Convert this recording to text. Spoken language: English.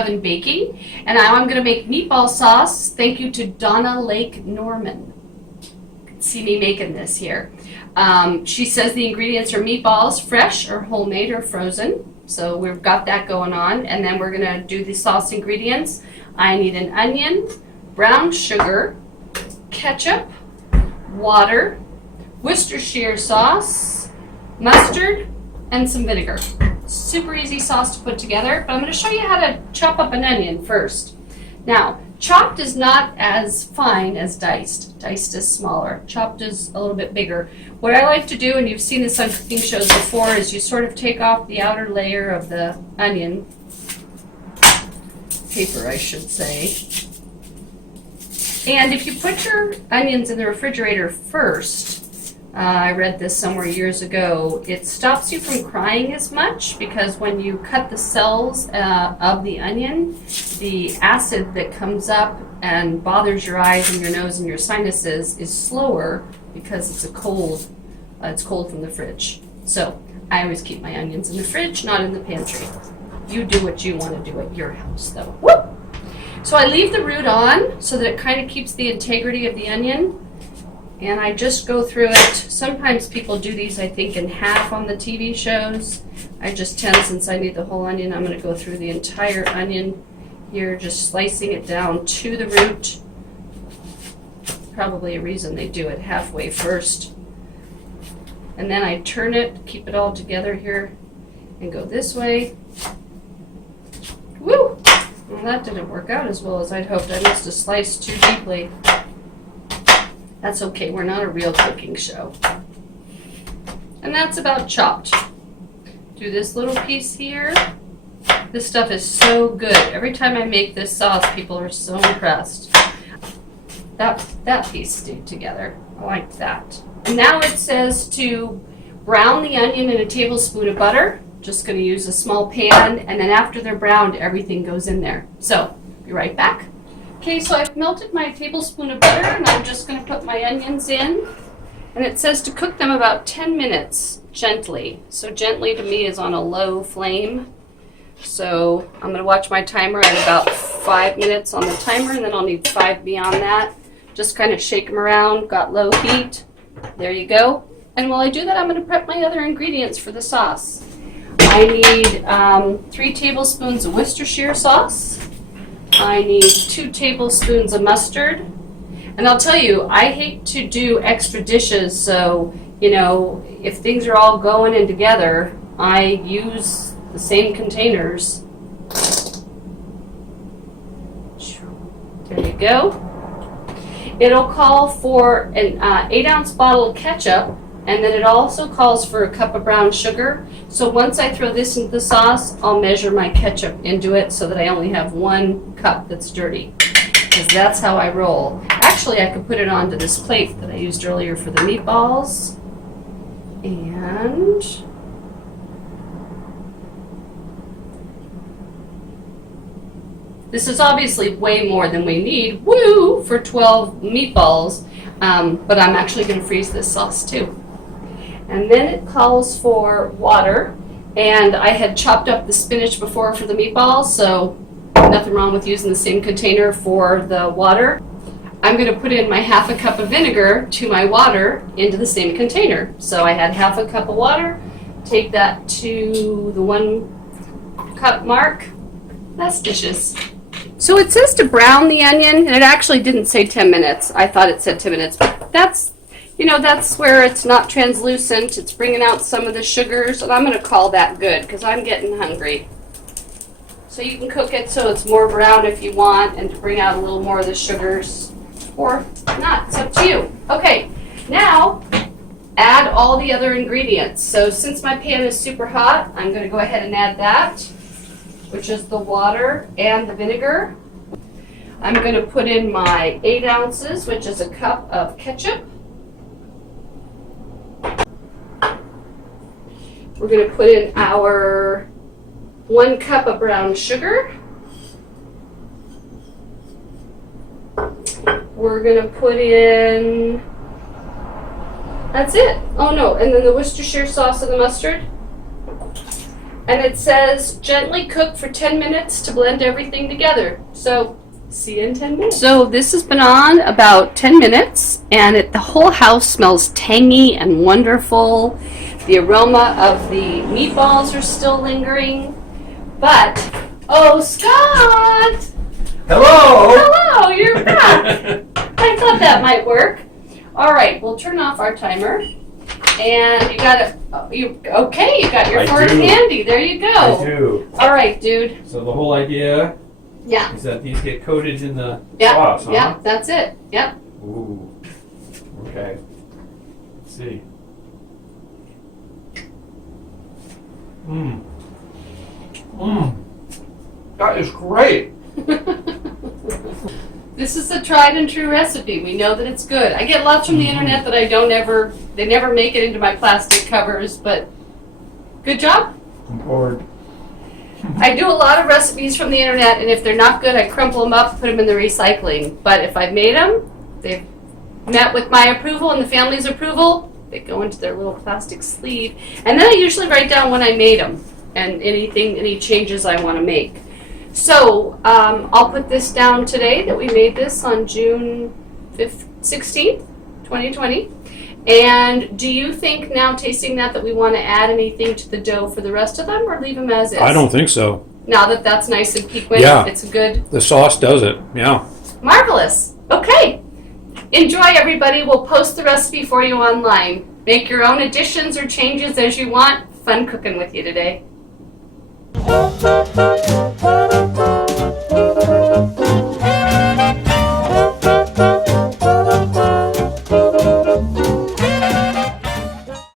oven baking. And now I'm going to make meatball sauce. Thank you to Donna Lake Norman. See me making this here. She says the ingredients are meatballs, fresh or homemade or frozen. So we've got that going on. And then we're going to do the sauce ingredients. I need an onion, brown sugar, ketchup, water, Worcestershire sauce, mustard, and some vinegar. Super easy sauce to put together, but I'm going to show you how to chop up an onion first. Now, chopped is not as fine as diced. Diced is smaller. Chopped is a little bit bigger. What I like to do, and you've seen this on cooking shows before, is you sort of take off the outer layer of the onion, paper I should say, and if you put your onions in the refrigerator first, I read this somewhere years ago, it stops you from crying as much because when you cut the cells of the onion, the acid that comes up and bothers your eyes and your nose and your sinuses is slower because it's cold from the fridge. So I always keep my onions in the fridge, not in the pantry. You do what you want to do at your house though. Woo! So I leave the root on so that it kind of keeps the integrity of the onion. And I just go through it. Sometimes people do these, I think, in half on the TV shows. I just tend, since I need the whole onion, I'm going to go through the entire onion here, just slicing it down to the root. Probably a reason they do it halfway first. And then I turn it, keep it all together here, and go this way. Woo! Well, that didn't work out as well as I'd hoped. I must have sliced too deeply. That's okay, we're not a real cooking show. And that's about chopped. Do this little piece here. This stuff is so good. Every time I make this sauce, people are so impressed. That piece stayed together. I liked that. And now it says to brown the onion in a tablespoon of butter. Just going to use a small pan, and then after they're browned, everything goes in there. So, be right back. Okay, so I've melted my tablespoon of butter, and I'm just going to put my onions in. And it says to cook them about 10 minutes, gently. So gently to me is on a low flame. So I'm going to watch my timer at about 5 minutes on the timer, and then I'll need 5 beyond that. Just kind of shake them around, got low heat. There you go. And while I do that, I'm going to prep my other ingredients for the sauce. I need 3 tablespoons of Worcestershire sauce. I need 2 tablespoons of mustard. And I'll tell you, I hate to do extra dishes, so, you know, if things are all going in together, I use the same containers. There you go. It'll call for an 8-ounce bottle of ketchup, and then it also calls for a cup of brown sugar. So once I throw this into the sauce, I'll measure my ketchup into it so that I only have 1 cup that's dirty, because that's how I roll. Actually, I could put it onto this plate that I used earlier for the meatballs. And this is obviously way more than we need, woo, for 12 meatballs, but I'm actually going to freeze this sauce too. And then it calls for water, and I had chopped up the spinach before for the meatballs, so nothing wrong with using the same container for the water. I'm going to put in my half a cup of vinegar to my water into the same container. So I had half a cup of water, take that to the 1 cup mark. That's dishes. So it says to brown the onion, and it actually didn't say 10 minutes. I thought it said 10 minutes, but that's, you know, that's where it's not translucent. It's bringing out some of the sugars, and I'm going to call that good because I'm getting hungry. So you can cook it so it's more brown if you want, and to bring out a little more of the sugars, or not. It's up to you. Okay, now add all the other ingredients. So since my pan is super hot, I'm going to go ahead and add that, which is the water and the vinegar. I'm going to put in my 8 ounces, which is a cup of ketchup. We're going to put in our 1 cup of brown sugar. We're going to put in, that's it. Oh no, and then the Worcestershire sauce and the mustard. And it says gently cook for 10 minutes to blend everything together. So see you in 10 minutes. So this has been on about 10 minutes, and the whole house smells tangy and wonderful. The aroma of the meatballs are still lingering. But, oh, Scott! Hello! Hello, you're back. I thought that might work. All right, we'll turn off our timer. And you got it. You got your fork handy. There you go. I do. All right, dude. So the whole idea is that these get coated in the sauce, huh? Yeah, that's it. Yep. Ooh. Okay. Let's see. Mmm. Mmm. That is great. This is a tried and true recipe. We know that it's good. I get lots from the internet that they never make it into my plastic covers, but good job. I'm bored. I do a lot of recipes from the internet, and if they're not good, I crumple them up, put them in the recycling. But if I've made them, they've met with my approval and the family's approval, they go into their little plastic sleeve. And then I usually write down when I made them and any changes I want to make. So I'll put this down today that we made this on June 16th, 2020. And do you think now, tasting that we want to add anything to the dough for the rest of them, or leave them as is? I don't think so. Now that that's nice and piquant, Yeah. it's good. The sauce does it, yeah. Marvelous. Okay. Enjoy, everybody. We'll post the recipe for you online. Make your own additions or changes as you want. Fun cooking with you today.